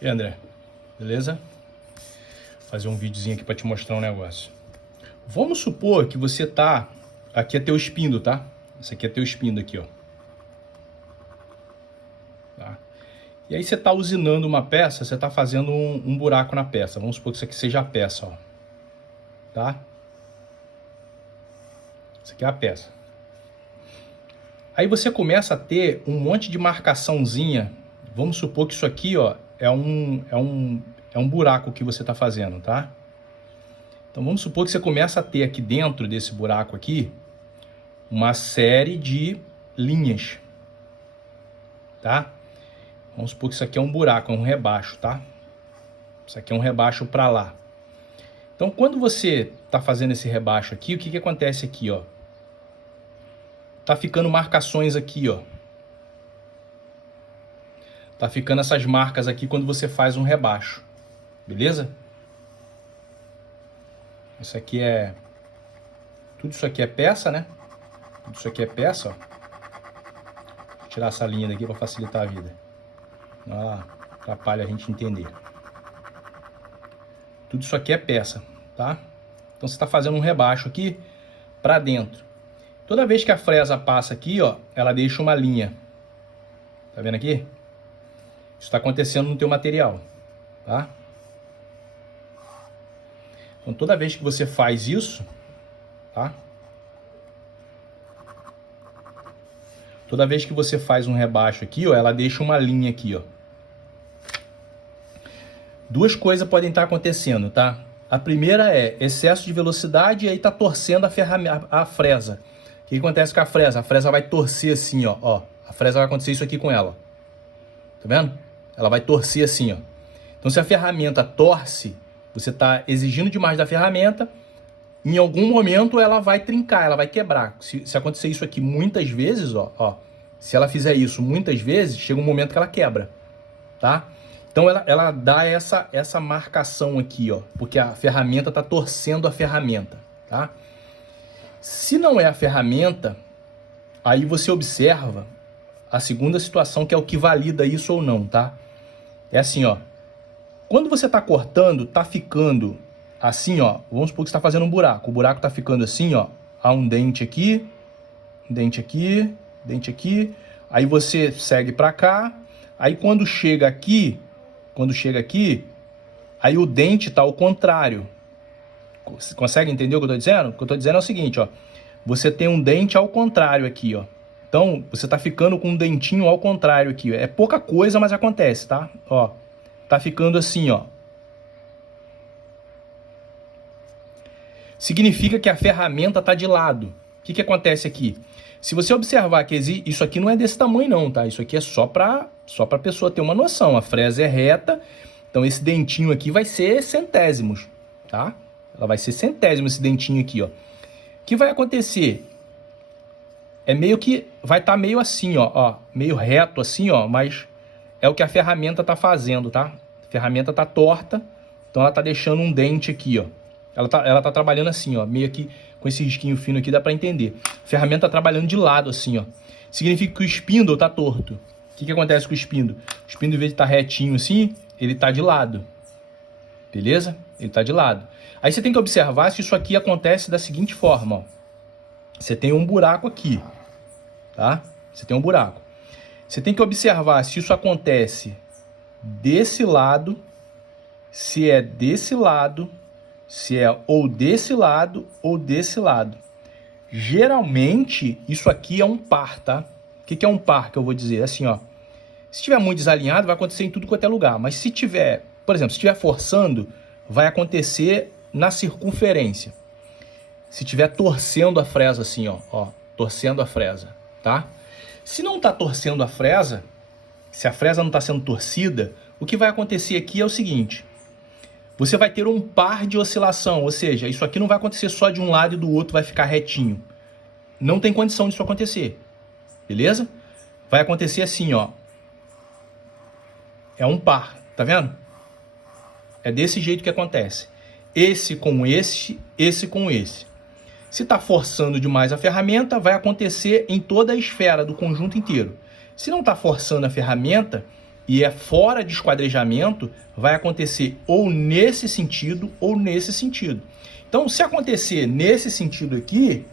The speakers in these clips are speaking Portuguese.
E André, beleza? Vou fazer um videozinho aqui para te mostrar um negócio. Vamos supor que você tá... Aqui é teu espindo, tá? Esse aqui é teu espindo aqui, ó. Tá? E aí você tá usinando uma peça, você tá fazendo um buraco na peça. Vamos supor que isso aqui seja a peça, ó. Tá? Isso aqui é a peça. Aí você começa a ter um monte de marcaçãozinha. Vamos supor que isso aqui, ó, é um buraco que você está fazendo, tá? Então vamos supor que você começa a ter aqui dentro desse buraco aqui uma série de linhas, tá? Vamos supor que isso aqui é um buraco, é um rebaixo, tá? Isso aqui é um rebaixo para lá. Então quando você está fazendo esse rebaixo aqui, o que que acontece aqui, ó? Tá ficando marcações aqui, ó. Tá ficando essas marcas aqui quando você faz um rebaixo. Beleza? Isso aqui é... Tudo isso aqui é peça, né? Tudo isso aqui é peça, ó. Vou tirar essa linha daqui para facilitar a vida. Não atrapalha a gente entender. Tudo isso aqui é peça, tá? Então você está fazendo um rebaixo aqui para dentro. Toda vez que a fresa passa aqui, ó, ela deixa uma linha. Tá vendo aqui? Isso está acontecendo no teu material, tá? Então toda vez que você faz isso, tá? Toda vez que você faz um rebaixo aqui, ó, ela deixa uma linha aqui, ó. Duas coisas podem estar acontecendo, tá? A primeira é excesso de velocidade e aí tá torcendo a fresa. O que acontece com a fresa? A fresa vai torcer assim, ó. A fresa vai acontecer isso aqui com ela. Tá vendo? Ela vai torcer assim, ó. Então se a ferramenta torce, você está exigindo demais da ferramenta, em algum momento ela vai trincar, ela vai quebrar. Se acontecer isso aqui muitas vezes, ó, se ela fizer isso muitas vezes, chega um momento que ela quebra, tá? Então ela dá essa marcação aqui, ó, porque a ferramenta está torcendo a ferramenta, tá? Se não é a ferramenta, aí você observa a segunda situação, que é o que valida isso ou não, tá? É assim, ó. Quando você tá cortando, tá ficando assim, ó. Vamos supor que você tá fazendo um buraco. O buraco tá ficando assim, ó. Há um dente aqui, dente aqui, dente aqui. Aí você segue pra cá. Aí quando chega aqui, aí o dente tá ao contrário. Você consegue entender o que eu tô dizendo? O que eu tô dizendo é o seguinte, ó. Você tem um dente ao contrário aqui, ó. Então, você tá ficando com um dentinho ao contrário aqui. É pouca coisa, mas acontece, tá? Ó. Tá ficando assim, ó. Significa que a ferramenta tá de lado. O que que acontece aqui? Se você observar que isso aqui não é desse tamanho não, tá? Isso aqui é só pra pessoa ter uma noção. A fresa é reta, então esse dentinho aqui vai ser centésimos, tá? Ela vai ser centésimo esse dentinho aqui, ó. O que vai acontecer? É meio que vai estar meio assim, ó, meio reto assim, ó, mas é o que a ferramenta tá fazendo, tá? A ferramenta tá torta, então ela tá deixando um dente aqui, ó. Ela tá trabalhando assim, ó, meio que com esse risquinho fino aqui dá para entender. A ferramenta tá trabalhando de lado assim, ó. Significa que o spindle tá torto. O que que acontece com o spindle? O spindle, em vez de estar retinho assim, ele tá de lado. Beleza? Ele tá de lado. Aí você tem que observar se isso aqui acontece da seguinte forma, ó. Você tem um buraco aqui, tá? Você tem um buraco. Você tem que observar se isso acontece desse lado, se é desse lado, se é ou desse lado ou desse lado. Geralmente, isso aqui é um par, tá? O que é um par que eu vou dizer? Assim, ó. Se estiver muito desalinhado, vai acontecer em tudo quanto é lugar. Mas se tiver, por exemplo, se estiver forçando, vai acontecer na circunferência. Se estiver torcendo a fresa assim, ó, torcendo a fresa, tá? Se não está torcendo a fresa, se a fresa não está sendo torcida, o que vai acontecer aqui é o seguinte: você vai ter um par de oscilação, ou seja, isso aqui não vai acontecer só de um lado e do outro vai ficar retinho. Não tem condição disso acontecer, beleza? Vai acontecer assim, ó. É um par, tá vendo? É desse jeito que acontece. Esse com esse, esse com esse. Se está forçando demais a ferramenta, vai acontecer em toda a esfera do conjunto inteiro. Se não está forçando a ferramenta, e é fora de esquadrejamento, vai acontecer ou nesse sentido ou nesse sentido. Então, se acontecer nesse sentido aqui,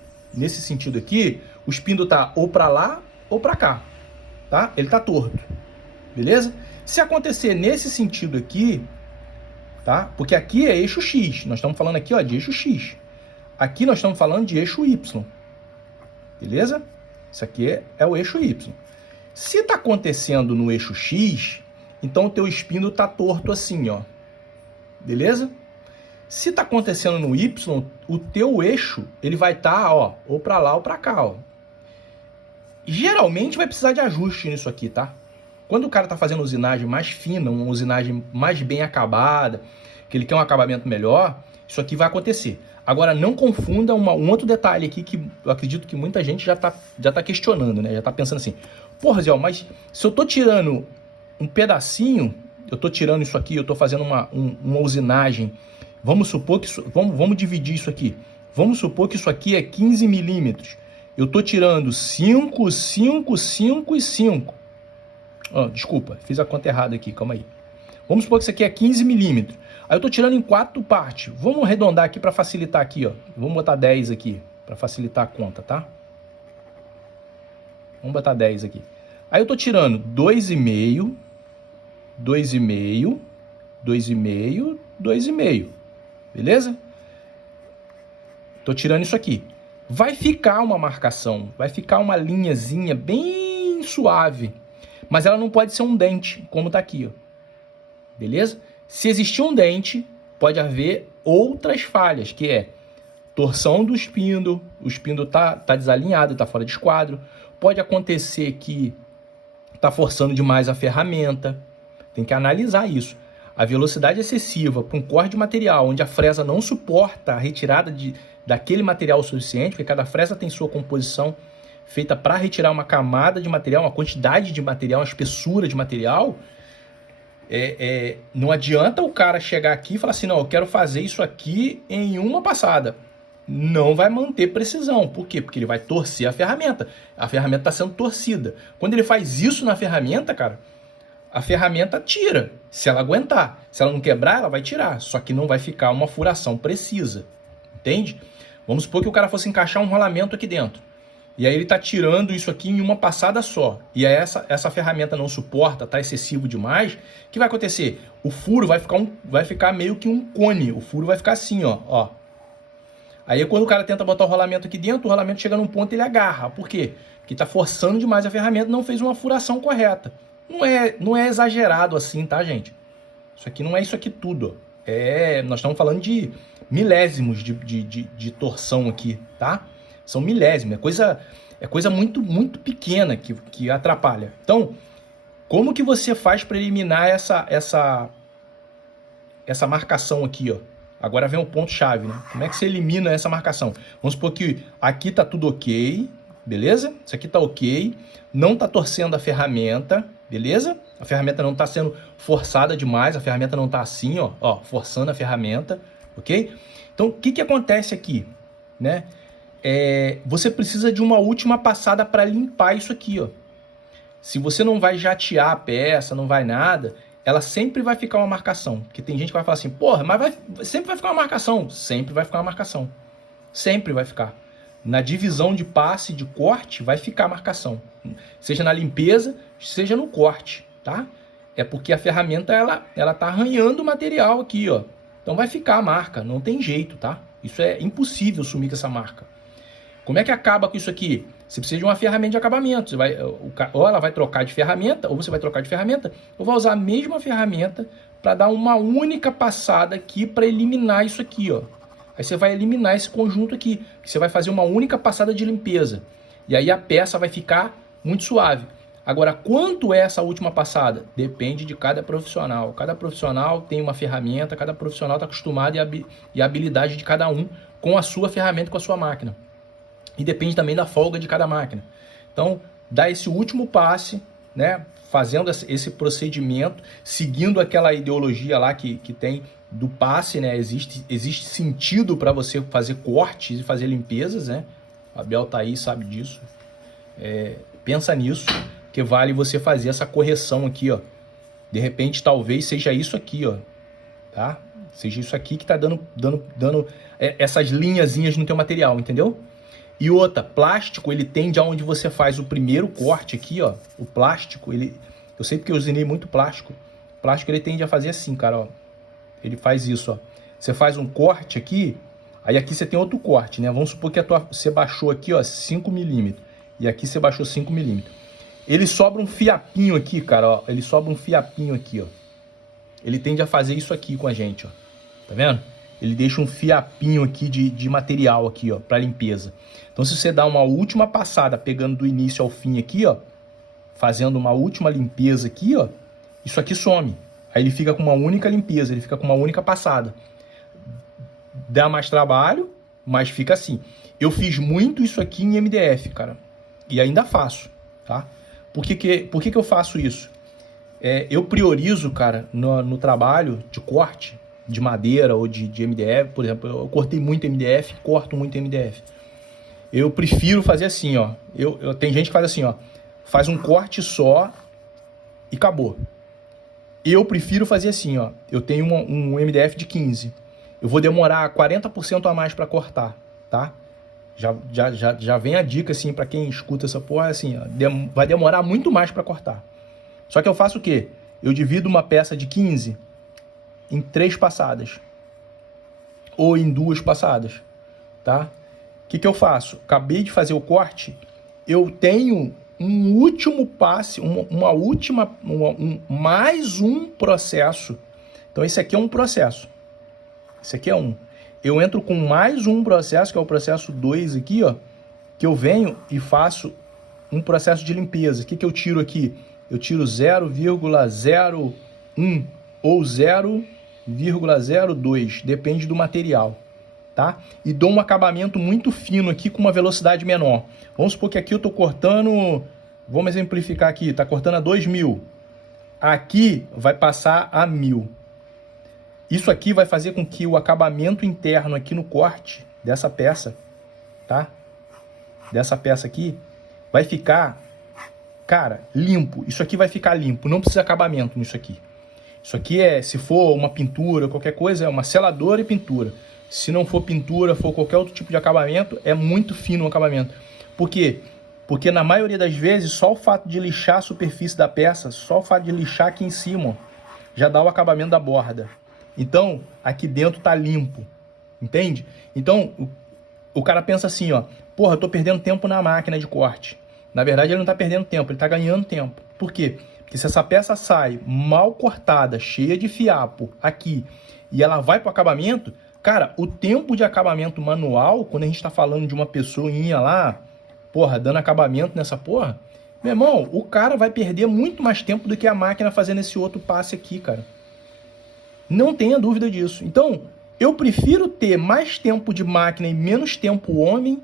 o espindo tá ou para lá ou para cá, tá? Ele tá torto, beleza? Se acontecer nesse sentido aqui, tá? Porque aqui é eixo X, nós estamos falando aqui, ó, de eixo X. Aqui nós estamos falando de eixo Y, beleza? Isso aqui é o eixo Y. Se está acontecendo no eixo X, então o teu espindo está torto assim, ó. Beleza? Se está acontecendo no Y, o teu eixo, ele vai estar, ó, ou para lá ou para cá, ó. Geralmente vai precisar de ajuste nisso aqui, tá? Quando o cara está fazendo usinagem mais fina, uma usinagem mais bem acabada, que ele quer um acabamento melhor, isso aqui vai acontecer. Agora, não confunda um outro detalhe aqui que eu acredito que muita gente já tá questionando, né? Já tá pensando assim, porra, Zé, mas se eu tô tirando um pedacinho, eu tô tirando isso aqui, eu tô fazendo uma usinagem, vamos supor que isso, vamos dividir isso aqui. Vamos supor que isso aqui é 15 milímetros. Eu tô tirando 5, 5, 5 e 5. Oh, desculpa, fiz a conta errada aqui, calma aí. Vamos supor que isso aqui é 15 milímetros. Aí eu tô tirando em 4 partes. Vamos arredondar aqui para facilitar aqui, ó. Vamos botar 10 aqui, para facilitar a conta, tá? Vamos botar 10 aqui. Aí eu tô tirando 2,5, 2,5, 2,5, 2,5. Beleza? Tô tirando isso aqui. Vai ficar uma marcação, vai ficar uma linhazinha bem suave. Mas ela não pode ser um dente, como tá aqui, ó. Beleza? Se existir um dente, pode haver outras falhas, que é torção do espindo, o espindo tá desalinhado, tá fora de esquadro. Pode acontecer que tá forçando demais a ferramenta. Tem que analisar isso. A velocidade excessiva para um corte de material, onde a fresa não suporta a retirada daquele material o suficiente, porque cada fresa tem sua composição feita para retirar uma camada de material, uma quantidade de material, uma espessura de material. Não adianta o cara chegar aqui e falar assim, não, eu quero fazer isso aqui em uma passada. Não vai manter precisão. Por quê? Porque ele vai torcer a ferramenta. A ferramenta está sendo torcida. Quando ele faz isso na ferramenta, cara, a ferramenta tira, se ela aguentar. Se ela não quebrar, ela vai tirar. Só que não vai ficar uma furação precisa. Entende? Vamos supor que o cara fosse encaixar um rolamento aqui dentro. E aí ele está tirando isso aqui em uma passada só. E aí essa ferramenta não suporta, está excessivo demais. O que vai acontecer? O furo vai ficar meio que um cone. O furo vai ficar assim, ó. Aí quando o cara tenta botar o rolamento aqui dentro, o rolamento chega num ponto e ele agarra. Por quê? Porque está forçando demais a ferramenta, não fez uma furação correta. Não é exagerado assim, tá, gente? Isso aqui não é isso aqui tudo. Nós estamos falando de milésimos de torção aqui, tá? São milésimos, é coisa muito, muito pequena que atrapalha. Então, como que você faz para eliminar essa marcação aqui, ó? Agora vem o ponto-chave, né? Como é que você elimina essa marcação? Vamos supor que aqui tá tudo ok, beleza? Isso aqui tá ok, não tá torcendo a ferramenta, beleza? A ferramenta não tá sendo forçada demais, a ferramenta não tá assim, ó, forçando a ferramenta, ok? Então, o que acontece aqui, né? Você precisa de uma última passada para limpar isso aqui, ó. Se você não vai jatear a peça, não vai nada, ela sempre vai ficar uma marcação. Porque tem gente que vai falar assim, porra, mas sempre vai ficar uma marcação. Sempre vai ficar uma marcação. Sempre vai ficar. Na divisão de passe, de corte, vai ficar marcação. Seja na limpeza, seja no corte, tá? É porque a ferramenta, ela tá arranhando o material aqui, ó. Então vai ficar a marca, não tem jeito, tá? Isso é impossível sumir com essa marca. Como é que acaba com isso aqui? Você precisa de uma ferramenta de acabamento. Ou ela vai trocar de ferramenta, ou você vai trocar de ferramenta, ou vai usar a mesma ferramenta para dar uma única passada aqui para eliminar isso aqui, ó. Aí você vai eliminar esse conjunto aqui. Você vai fazer uma única passada de limpeza. E aí a peça vai ficar muito suave. Agora, quanto é essa última passada? Depende de cada profissional. Cada profissional tem uma ferramenta, cada profissional está acostumado e a habilidade de cada um com a sua ferramenta, com a sua máquina. E depende também da folga de cada máquina. Então, dá esse último passe, né? Fazendo esse procedimento, seguindo aquela ideologia lá que tem do passe, né? Existe sentido para você fazer cortes e fazer limpezas, né? O Abel tá aí, sabe disso. Pensa nisso, que vale você fazer essa correção aqui, ó, De repente, talvez seja isso aqui, ó, tá? Seja isso aqui que tá dando essas linhazinhas no teu material, entendeu? E outra, plástico, ele tende aonde você faz o primeiro corte aqui, ó. O plástico, eu sei porque eu usinei muito plástico. O plástico, ele tende a fazer assim, cara, ó. Ele faz isso, ó. Você faz um corte aqui, aí aqui você tem outro corte, né? Vamos supor que você baixou aqui, ó, 5 milímetros. E aqui você baixou 5 milímetros. Ele sobra um fiapinho aqui, cara, ó. Ele sobra um fiapinho aqui, ó. Ele tende a fazer isso aqui com a gente, ó. Tá vendo? Ele deixa um fiapinho aqui de material aqui, ó, para limpeza. Então, se você dá uma última passada, pegando do início ao fim aqui, ó, fazendo uma última limpeza aqui, ó, isso aqui some. Aí ele fica com uma única limpeza, ele fica com uma única passada. Dá mais trabalho, mas fica assim. Eu fiz muito isso aqui em MDF, cara, e ainda faço, tá? Por que eu faço isso? Eu priorizo, cara, no trabalho de corte, de madeira ou de MDF, por exemplo, eu cortei muito MDF, corto muito MDF. Eu prefiro fazer assim, ó. Tem gente que faz assim, ó. Faz um corte só e acabou. Eu prefiro fazer assim, ó. Eu tenho um MDF de 15. Eu vou demorar 40% a mais para cortar, tá? Já vem a dica, assim, para quem escuta essa porra, assim, ó. Vai demorar muito mais para cortar. Só que eu faço o quê? Eu divido uma peça de 15 em 3 passadas. Ou em 2 passadas, tá? O que eu faço? Acabei de fazer o corte, eu tenho um último passe, mais um processo. Então esse aqui é um processo. Esse aqui é um. Eu entro com mais um processo, que é o processo 2 aqui, ó, que eu venho e faço um processo de limpeza. O que eu tiro aqui? Eu tiro 0,01 ou 0,02, depende do material. Tá? E dou um acabamento muito fino aqui com uma velocidade menor. Vamos supor que aqui eu estou cortando, vamos exemplificar aqui, está cortando a 2.000. Aqui vai passar a 1.000. Isso aqui vai fazer com que o acabamento interno aqui no corte dessa peça, tá? Dessa peça aqui, vai ficar, cara, limpo. Isso aqui vai ficar limpo, não precisa acabamento nisso aqui. Isso aqui se for uma pintura, qualquer coisa, é uma seladora e pintura. Se não for pintura, for qualquer outro tipo de acabamento, é muito fino o acabamento. Por quê? Porque na maioria das vezes, só o fato de lixar a superfície da peça, só o fato de lixar aqui em cima, já dá o acabamento da borda. Então, aqui dentro tá limpo, entende? Então, o cara pensa assim, ó, porra, eu tô perdendo tempo na máquina de corte. Na verdade, ele não tá perdendo tempo, ele tá ganhando tempo. Por quê? Porque se essa peça sai mal cortada, cheia de fiapo aqui, e ela vai pro acabamento, cara, o tempo de acabamento manual, quando a gente tá falando de uma pessoinha lá, porra, dando acabamento nessa porra, meu irmão, o cara vai perder muito mais tempo do que a máquina fazendo esse outro passe aqui, cara. Não tenha dúvida disso. Então, eu prefiro ter mais tempo de máquina e menos tempo homem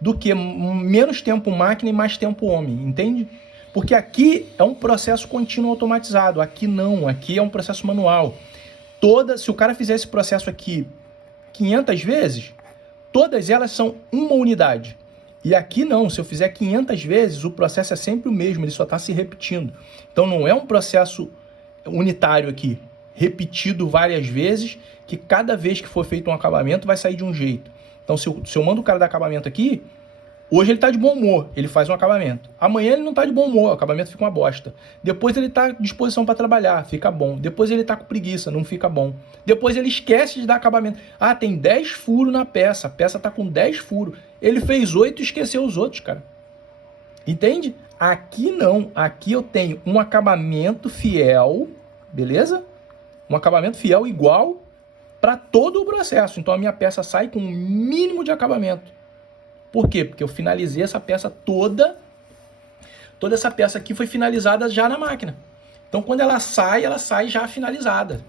do que menos tempo máquina e mais tempo homem, entende? Porque aqui é um processo contínuo automatizado, aqui não, aqui é um processo manual. Se o cara fizer esse processo aqui 500 vezes, todas elas são uma unidade. E aqui não, se eu fizer 500 vezes, o processo é sempre o mesmo, ele só está se repetindo. Então não é um processo unitário aqui, repetido várias vezes, que cada vez que for feito um acabamento vai sair de um jeito. Então se eu mando o cara dar acabamento aqui, hoje ele está de bom humor, ele faz um acabamento. Amanhã ele não está de bom humor, o acabamento fica uma bosta. Depois ele está à disposição para trabalhar, fica bom. Depois ele está com preguiça, não fica bom. Depois ele esquece de dar acabamento. Ah, tem 10 furos na peça, a peça está com 10 furos. Ele fez 8 e esqueceu os outros, cara. Entende? Aqui não, aqui eu tenho um acabamento fiel, beleza? Um acabamento fiel igual para todo o processo. Então a minha peça sai com um mínimo de acabamento. Por quê? Porque eu finalizei essa peça toda essa peça aqui foi finalizada já na máquina. Então quando ela sai já finalizada.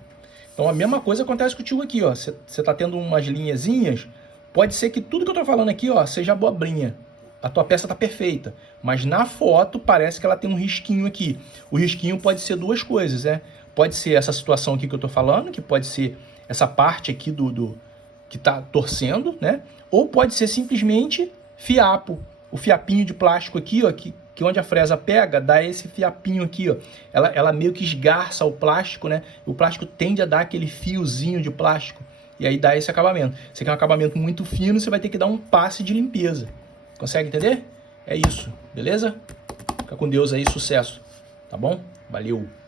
Então a mesma coisa acontece contigo aqui, ó. Você tá tendo umas linhazinhas, pode ser que tudo que eu tô falando aqui, ó, seja abobrinha. A tua peça tá perfeita, mas na foto parece que ela tem um risquinho aqui. O risquinho pode ser duas coisas, né? Pode ser essa situação aqui que eu tô falando, que pode ser essa parte aqui que tá torcendo, né? Ou pode ser simplesmente fiapo. O fiapinho de plástico aqui, ó, que Porque onde a fresa pega, dá esse fiapinho aqui, ó. Ela meio que esgarça o plástico, né? O plástico tende a dar aquele fiozinho de plástico. E aí dá esse acabamento. Você quer um acabamento muito fino, você vai ter que dar um passe de limpeza. Consegue entender? É isso, beleza? Fica com Deus aí, sucesso. Tá bom? Valeu!